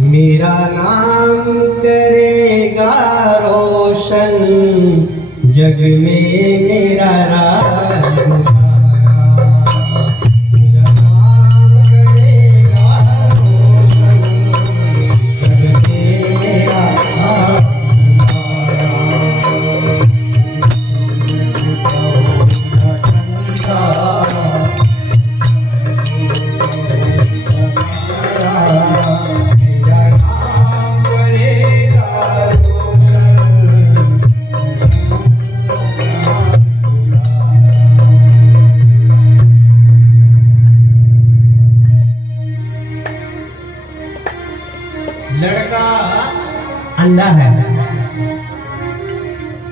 मेरा नाम करेगा रोशन, जग में मेरा राज मेरा नाम करेगा रोशन, जग में मेरा राज लड़का अंधा है,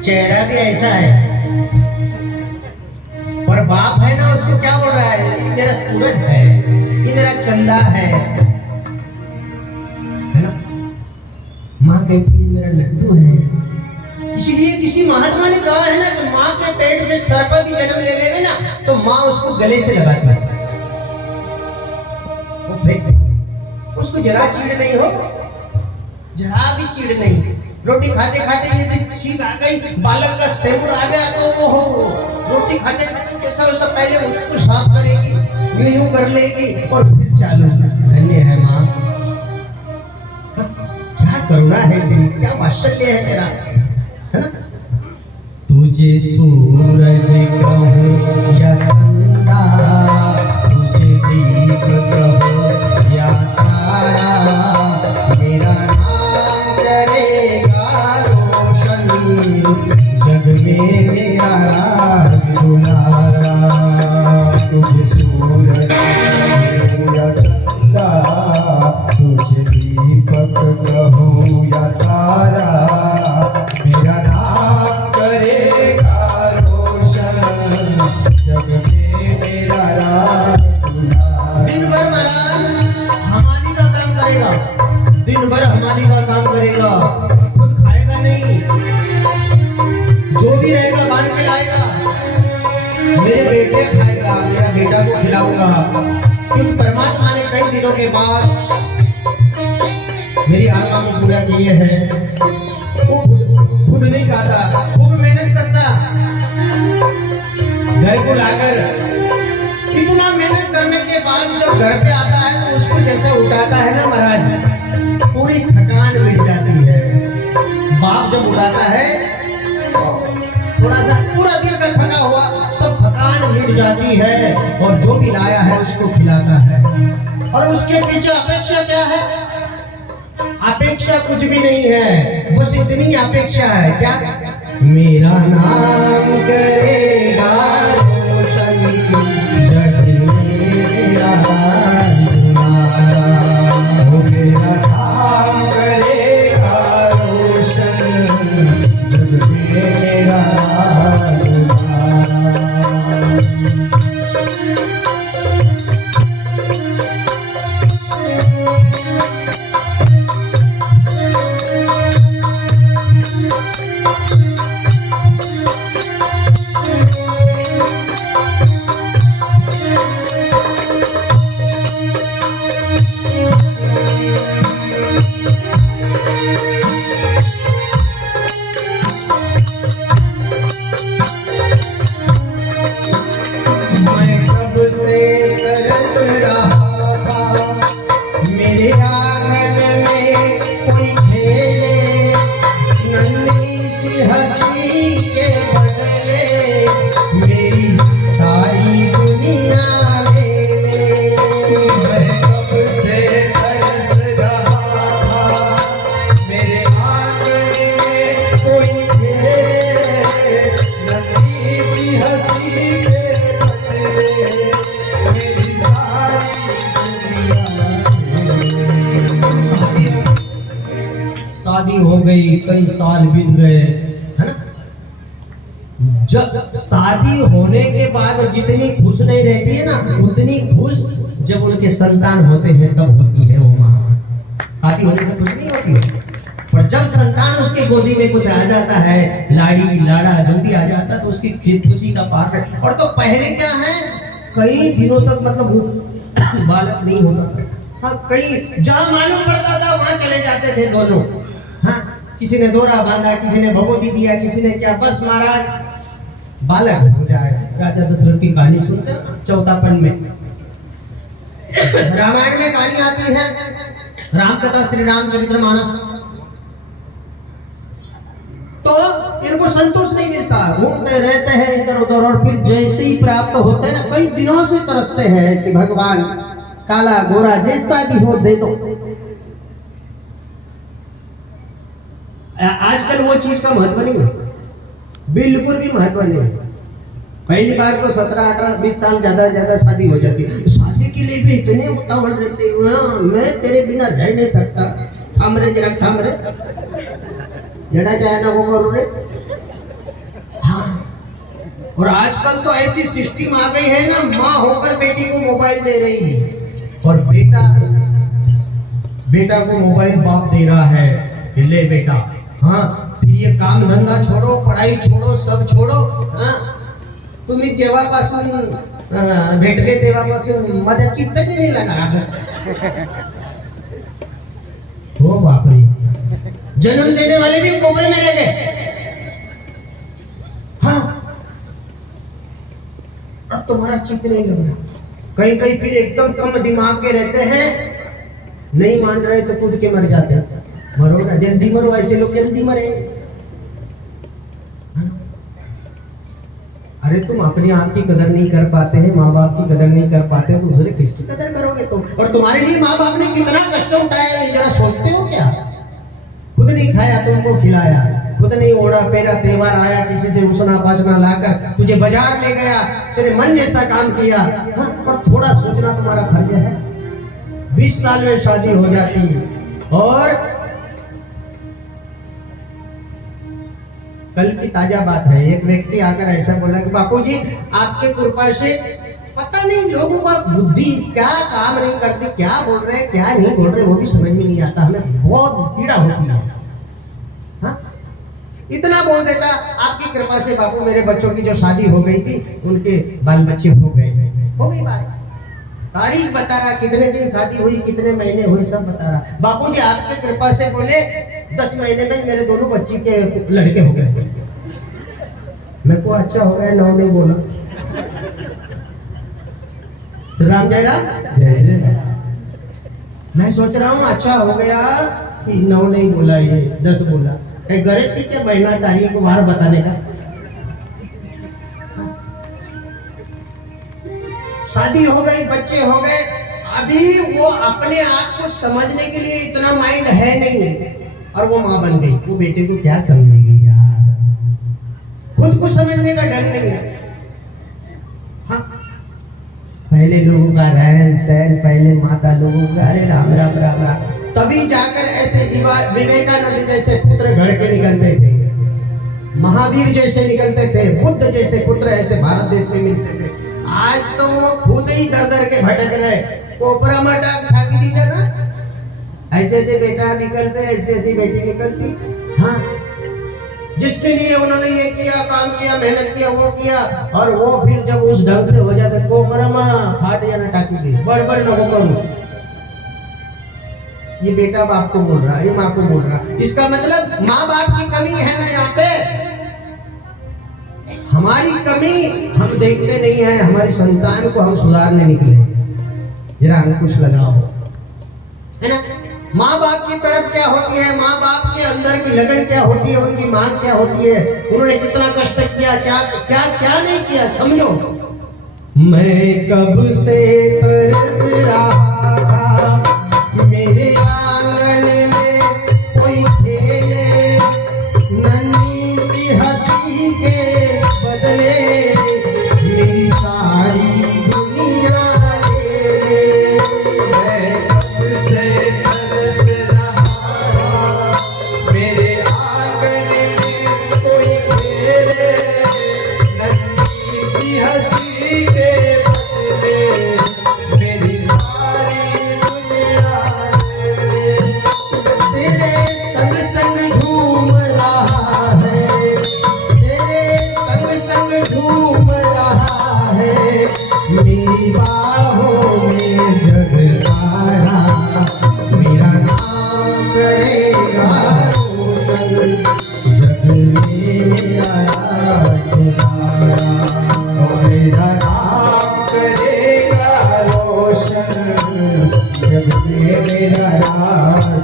चेहरा भी ऐसा है, और बाप है ना उसको क्या बोल रहा है, ये मेरा सूरज है, ये मेरा चंदा है ना। माँ कहती है मेरा लड्डू है। इसलिए किसी महात्मा ने कहा है ना कि माँ के पेट से सर्प भी जन्म ले लेवे ना तो माँ उसको गले से लगाती है, वो फेंक उसको जरा चीड़ नहीं हो, जरा भी चिड़ नहीं। रोटी खाते खाते ये छींक आ गई, बालक का सेंकुर आ गया तो वो हो रोटी खाते खाते जैसा वैसा पहले उसको साफ करेगी, यूं कर लेगी और फिर चालू। धन्य है माँ, क्या करुणा है तेरी, क्या वात्सल्य है तेरा, है ना। तुझे सूरज कहूं या चंदा, तुझे दीप कहूं या तारा, मेरा जग में मेरा राज दुलारा। तुझे सूरज या चंदा, तुझे दीपक कहूं या तारा, मेरा नाम करेगा रोशन, जग में मेरा राज दुलारा। दिन भर महाराज हमारी का काम करेगा, दिन भर हमारी का काम करेगा, खुद खाएगा नहीं, जो भी रहेगा बांध के लाएगा, मेरे बेटे खाएगा, मेरा बेटा को खिलाऊंगा। क्योंकि परमात्मा ने कई दिनों के बाद मेरी आत्मा को पूरा किए हैं। वो खुद नहीं खाता, खूब मेहनत करता, घर को लाकर इतना मेहनत करने के बाद जब घर पे आता है तो उसको जैसे उठाता है ना महाराज, पूरी थकान मिट जाती है। बाप जब उठाता है थोड़ा सा पूरा दिन का थका हुआ सब थकान मिट जाती है, और जो भी लाया है उसको खिलाता है। और उसके पीछे अपेक्षा क्या है, अपेक्षा कुछ भी नहीं है, बस इतनी अपेक्षा है क्या, मेरा नाम करेगा रोशन, जग में मेरा राज दुलारा। मेरा नाम करेगा रोशन, जग में मेरा राज दुलारा। मेरे आंगन में कोई खेले, नन्ही सी हंसी के बदले मेरी सारी दुनिया ले ले। मैं कब से तरस रहा था, मेरे आंगन में कोई खेले, नन्ही सी हंसी के बदले मेरी सारी शादी हो गई, कई साल बीत गए, है ना। जब शादी होने के बाद जितनी खुश नहीं रहती है ना, उतनी खुश जब उनके संतान होते हैं तब होती है वो माँ। शादी होने से खुश नहीं होती है, पर जब संतान उसके गोदी में कुछ आ जाता है, लाड़ी लाड़ा जब भी आ जाता है तो उसकी खुशी का पार है। और तो पहले क्या है, कई दिनों तक मतलब बालक नहीं होता, हाँ, कहीं जहाँ मालूम पड़ता था वहां चले जाते थे दोनों। हाँ, किसी ने दोरा बांधा, किसी ने भगवती दिया, किसी ने क्या, बस महाराज बालक हो जाए। राजा दशरथ की कहानी सुनते हैं चौथापन में। रामायण में कहानी आती है, राम कथा, श्री रामचरितमानस। तो इनको संतोष नहीं मिलता, घूमते रहते हैं इधर उधर, और फिर जैसे ही प्राप्त होते हैं ना, कई दिनों से तरसते हैं कि भगवान काला गोरा जैसा भी हो दे दो। आजकल वो चीज का महत्व नहीं है, बिल्कुल भी महत्व नहीं है। पहली बार तो 17, 18, 20 साल ज्यादा शादी हो जाती है। शादी के लिए भी इतने उतावल रहते हैं, मैं तेरे बिना रह नहीं सकता, थामरे जरा थामरे, जड़ा चाहे ना वो करो रे। हाँ, और आजकल तो ऐसी सिस्टम आ गई है ना, माँ होकर बेटी को मोबाइल दे रही है, और बेटा को मोबाइल बाप दे रहा है कि ले बेटा। हाँ, फिर ये काम धंधा छोड़ो, पढ़ाई छोड़ो, सब छोड़ो। हाँ, तुम्ही जेव्हापासून भेटले तेव्हापासून माझ्या चित्त नाही लागणार। हो बापरे, जन्म देने वाले भी कोपरे में रह गए। हाँ, अब तुम्हारा चित्त नहीं लग रहा। कहीं कहीं फिर एकदम कम दिमाग के रहते हैं, नहीं मान रहे तो कूद के मर जाते हैं। मरो ना, जल्दी मरो, ऐसे लोग जल्दी मरे। अरे तुम अपनी आप की कदर नहीं कर पाते हैं, माँ बाप की कदर नहीं कर पाते हो, तो दूसरे किसकी कदर करोगे तुम? और तुम्हारे लिए माँ बाप ने कितना कष्ट उठाया है, जरा सोचते हो क्या? खुद नहीं खाया, तुमको खिलाया, खुद नहीं ओढ़ा पहना, त्योहार आया किसी से उसना पासना लाकर तुझे बाजार ले गया, तेरे मन जैसा काम किया। हाँ, पर थोड़ा सोचना तुम्हारा फर्ज है। 20 साल में शादी हो जाती, और कल की ताजा बात है, एक व्यक्ति आकर ऐसा बोला कि बापूजी आपके कृपा से पता नहीं लोगों का बुद्धि क्या काम नहीं करती, क्या बोल रहे हैं क्या नहीं बोल रहे, वो भी समझ में नहीं आता, हमें बहुत पीड़ा होती है। हाँ? इतना बोल देता, आपकी कृपा से बापू मेरे बच्चों की जो शादी हो गई थी, उनके बाल बच्चे हो गई बात, तारीख बता रहा, कितने दिन शादी हुई, कितने महीने हुए, सब बता रहा। बापूजी आपके कृपा से बोले 10 महीने में मेरे दोनों बच्ची के लड़के हो गए। मेरे को अच्छा हो गया, 9 नहीं बोला। राम जय राम, मैं सोच रहा हूँ अच्छा हो गया कि 9 नहीं बोला, ये 10 बोला। गरीबी के महीना तारीख बार बताने का। शादी हो गई, बच्चे हो गए, अभी वो अपने आप को समझने के लिए इतना माइंड है नहीं, और वो माँ बन गई। वो बेटे को क्या समझेगी यार, खुद को समझने का ढंग नहीं है। हाँ, पहले लोगों का रहन सहन, पहले माता लोगों का, अरे राम राम राम राम, तभी जाकर ऐसे विवेकानंद जैसे पुत्र घर के निकलते थे, महावीर जैसे निकलते थे, बुद्ध जैसे पुत्र ऐसे भारत देश में मिलते थे। आज तो वो खुद ही दर दर के भटक रहे, कोपरा मटाक छाकी दी ना, ऐसे ऐसे बेटा निकलते, ऐसे ऐसी बेटी निकलती। हाँ, जिसके लिए उन्होंने ये किया, काम किया, मेहनत किया, वो किया, और वो फिर जब उस ढंग से हो जाता, कोपरा में फाट जाना टाकी दी, बड़ न वो करूं। ये बेटा बाप को बोल रहा, ये माँ को बोल रहा। इसका मतलब माँ बाप की कमी है ना यहाँ पे। हमारी कमी हम देखते नहीं है, हमारी संतान को हम सुधारने निकले, जरा अंकुश लगाओ, है ना। माँ बाप की तड़प क्या होती है, माँ बाप के अंदर की लगन क्या होती है, उनकी मांग क्या होती है, उन्होंने कितना कष्ट किया, क्या क्या क्या नहीं किया, समझो। मैं कब से तरस रहा था, मेरे आंगन में कोई खेले, नन्ही सी हंसी के बदले मेरी सारी दुनिया ले। मैं कब से तरस रहा, मेरे आंगन में कोई खेले, नन्ही सी हंसी के बदले मेरी सारी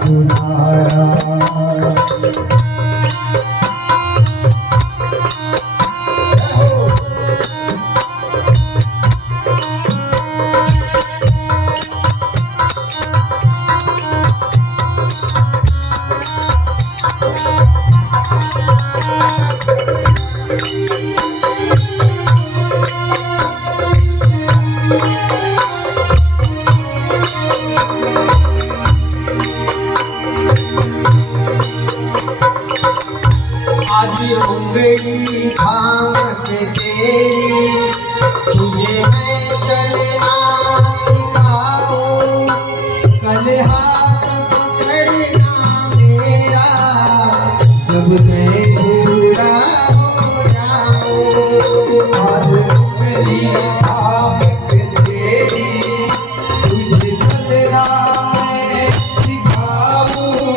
बुलाया। उंगली थाम के तेरी तुझे मैं चलना सिखाऊं, कल हाथ पकड़ना मेरा जब मैं बूढ़ा हो जाऊं। आज उंगली थाम के तेरी तुझे चलना मैं सिखाऊं,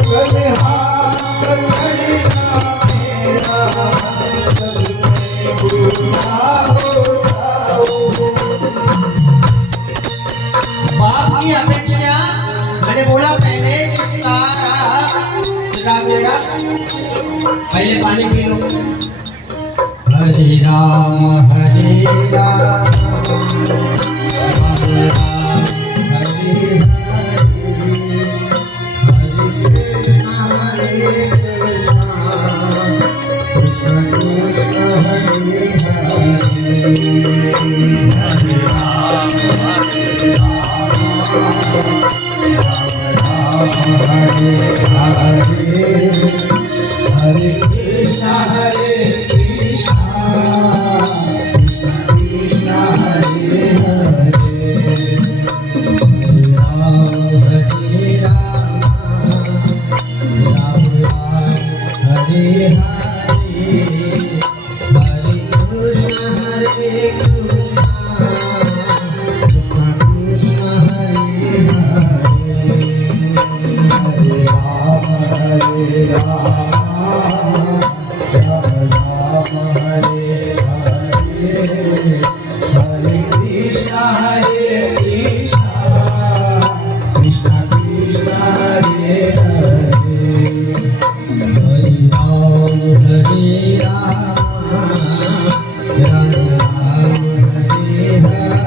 कल हाथ पकड़ना बाप की अपेक्षा मैंने बोला पहले कि सारा श्रीराम जय राम, पहले पानी पी लो। हरे राम हरे राम राम राम हरे हरे, हरे कृष्णा हरे कृष्णा कृष्णा कृष्णा हरे हरे, हरे राम राम राम हरे हरे, हरे कृष्णा हरे कृष्णा कृष्णा कृष्णा हरे हरे, हरे राम हरे कृष्णा कृष्णा कृष्णा हरे हरे, हरे राम राम राम हरे हरे,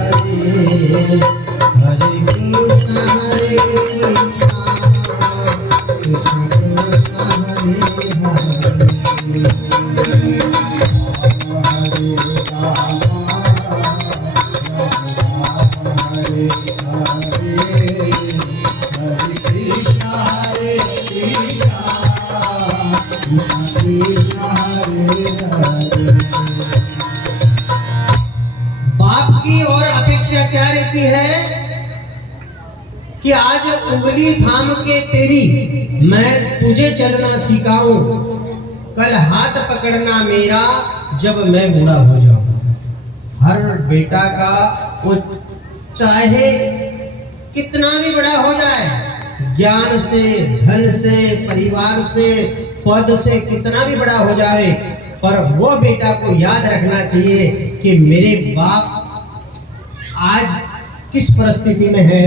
हरे कृष्णा कृष्णा कृष्णा कृष्णा बाप की और अपेक्षा क्या रहती है कि आज उंगली थाम के तेरी मैं तुझे चलना सिखाऊं, कल हाथ पकड़ना मेरा जब मैं बूढ़ा हो जाऊं। हर बेटा का वो चाहे कितना भी बड़ा हो जाए, ज्ञान से, धन से, परिवार से, पद से कितना भी बड़ा हो जाए, पर वो बेटा को याद रखना चाहिए कि मेरे बाप आज किस परिस्थिति में है,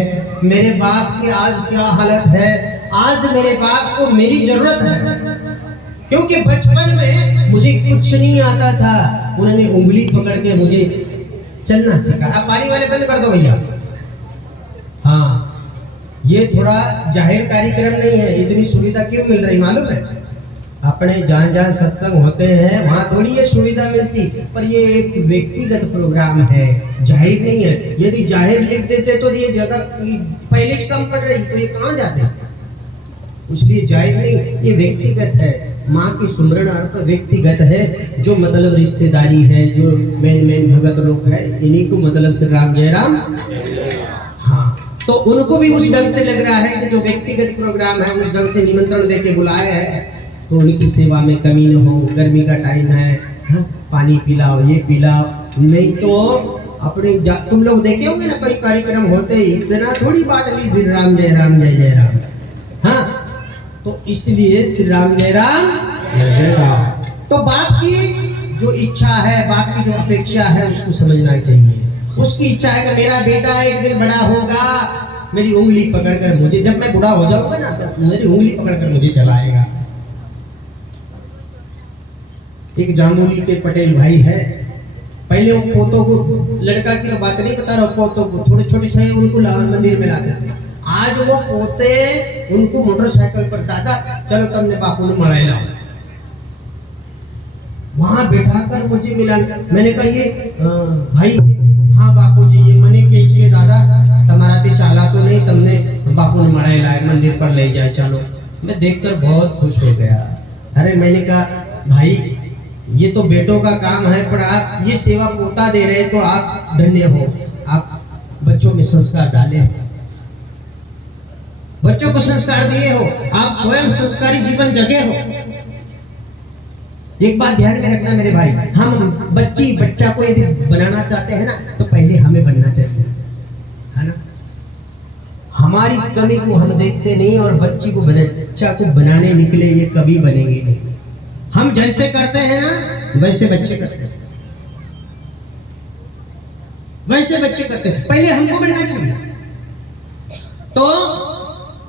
मेरे बाप की आज क्या हालत है, आज मेरे बाप को मेरी जरूरत है। क्योंकि बचपन में मुझे कुछ नहीं आता था, उन्होंने उंगली पकड़ के मुझे चलना सिखाया। अब पानी वाले बंद कर दो भैया। हाँ, ये थोड़ा जाहिर कार्यक्रम नहीं है, इतनी सुविधा क्यों मिल रही मालूम है? अपने जहाँ जहाँ सत्संग होते हैं वहाँ थोड़ी ये सुविधा मिलती, पर ये एक व्यक्तिगत प्रोग्राम है, जाहिर नहीं है। यदि जाहिर लिख देते तो ये जगह पहले ही कम पड़ रही, तो ये कहाँ जाते? इसलिए जाहिर नहीं, ये व्यक्तिगत है। माँ की सुमरण अर्थ व्यक्तिगत है, जो मतलब रिश्तेदारी है, जो मेन भगत लोग है, इन्हीं को मतलब श्री राम जय राम। हाँ, तो उनको भी उस ढंग से लग रहा है कि जो व्यक्तिगत प्रोग्राम है उस ढंग से निमंत्रण दे के बुलाया है, तो उनकी सेवा में कमी न हो। गर्मी का टाइम है, हाँ, पानी पिलाओ, ये पिलाओ, नहीं तो अपने तुम लोग देखे होंगे ना, कोई कार्यक्रम होते ही इतना थोड़ी बांट ली श्री राम जय राम जय जय राम। हाँ, तो इसलिए श्री राम जय राम जय जय राम। तो बाप की जो इच्छा है, बाप की जो अपेक्षा है, उसको समझना चाहिए। उसकी इच्छा है कि मेरा बेटा एक दिन बड़ा होगा मेरी उंगली पकड़कर मुझे, जब मैं बूढ़ा हो जाऊंगा ना तो मेरी उंगली पकड़कर मुझे चलाएगा। एक जामुली के पटेल भाई है, पहले वो पोतों को, लड़का की तो बात नहीं बता रहा, पोतों को थोड़े छोटे से उनको लाहौर मंदिर में लाते थे। आज वो पोते उनको मोटरसाइकिल पर, दादा चलो तुमने बापू ने मड़ाई लाओ, वहां बैठाकर मुझे मिला। मैंने कहा ये भाई, हाँ बापू जी, ये मने के दादा तुम्हारा तो चाला तो नहीं, तुमने बापू ने मड़ाई लाए, मंदिर पर ले जाए चलो। मैं देखकर बहुत खुश हो गया। अरे मैंने कहा भाई ये तो बेटों का काम है, पर आप ये सेवा पोता दे रहे तो आप धन्य हो, आप बच्चों में संस्कार डाले, बच्चों को संस्कार दिए हो, आप स्वयं संस्कारी जीवन जगे हो। एक बात ध्यान में रखना मेरे भाई, हम बच्चा को यदि बनाना चाहते हैं ना तो पहले हमें बनना चाहिए, है ना। हमारी कमी को हम देखते नहीं और बच्चा को बनाने निकले, ये कभी बनेंगे नहीं। हम जैसे करते हैं ना वैसे बच्चे करते हैं, वैसे बच्चे करते हैं, पहले हमको बनना चाहिए। तो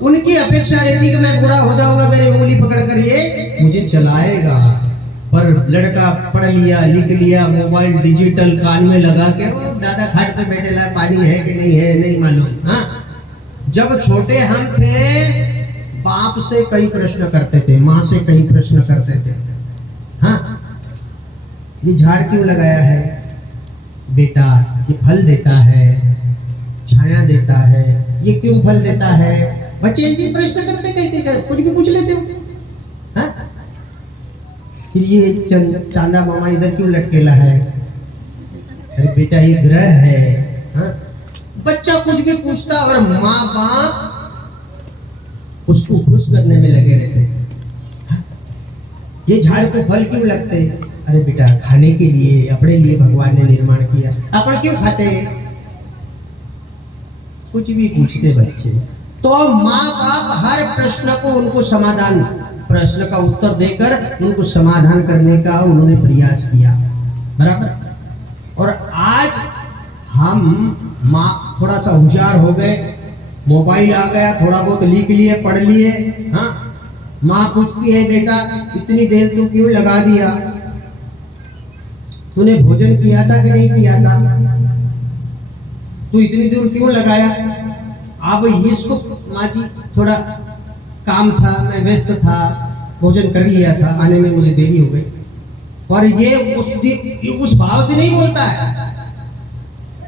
उनकी अपेक्षा रहती कि मैं बूढ़ा हो जाऊंगा, मेरी उंगली पकड़ कर ये मुझे चलाएगा। पर लड़का पढ़ लिया, लिख लिया, मोबाइल डिजिटल कान में लगा के वो दादा खाट पे बैठे ला, पानी है कि नहीं है नहीं मालूम। हाँ, जब छोटे हम थे बाप से कई प्रश्न करते थे, माँ से कई प्रश्न करते थे। हाँ, ये झाड़ क्यों लगाया है बेटा, ये फल देता है, छाया देता है, ये क्यों फल देता है। बच्चे ऐसे प्रश्न करते, कहीं कुछ भी पूछ लेते हो। हाँ, फिर ये चांदा मामा इधर क्यों लटकेला है, अरे बेटा ये ग्रह है। हाँ, बच्चा कुछ भी पूछता और माँ बाप उसको खुश करने में लगे रहते। ये झाड़ को फल क्यों लगते, अरे बेटा खाने के लिए, अपने लिए भगवान ने निर्माण किया, अपन क्यों खाते। कुछ भी पूछते बच्चे। तो माँ बाप हर प्रश्न को उनको समाधान, प्रश्न का उत्तर देकर उनको समाधान करने का उन्होंने प्रयास किया, बराबर। और आज हम माँ थोड़ा सा होशियार हो गए, मोबाइल आ गया, थोड़ा बहुत लिख लिए, पढ़ लिए। हाँ, माँ पूछती है बेटा इतनी देर तू क्यों लगा दिया, तूने भोजन किया था कि नहीं किया था, तू इतनी देर क्यों लगाया। अब इसको माँ जी थोड़ा काम था, मैं व्यस्त था, भोजन कर लिया था, आने में मुझे देरी हो गई। पर ये उस भाव से नहीं बोलता है,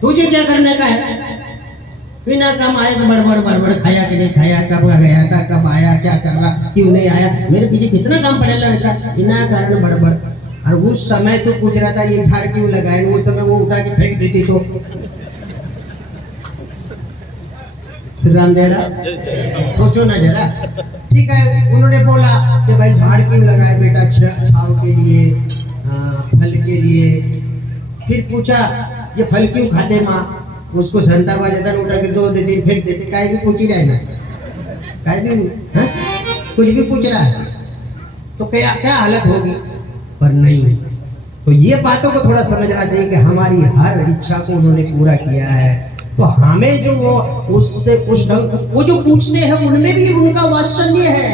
तुझे क्या करने का है, बिना काम आए तो बड़बड़ खाया कि नहीं खाया, कब गया था, कब आया, क्या कर रहा, क्यों नहीं आया, मेरे पीछे कितना काम पड़ेगा लड़का, बिना कारण बड़बड़। और उस समय तो पूछ रहा था ये झाड़ क्यों लगाए, उस समय वो उठा के फेंक देती तो। श्री राम जरा सोचो ना जरा। ठीक है, उन्होंने बोला कि भाई झाड़ क्यों लगाए बेटा, छाव के लिए, फल के लिए। फिर पूछा ये फल क्यों खाते माँ, उसको संता बाजा उठा के दो देती, फेंक देती, काहे भी पूछ ही रहे ना, काहे भी कुछ भी पूछ रहा है तो क्या क्या हालत होगी। पर नहीं, तो ये बातों को थोड़ा समझना चाहिए कि हमारी हर इच्छा को उन्होंने पूरा किया है, तो हमें जो वो उससे उस ढंग, वो जो पूछते हैं उनमें भी उनका वात्सल्य है।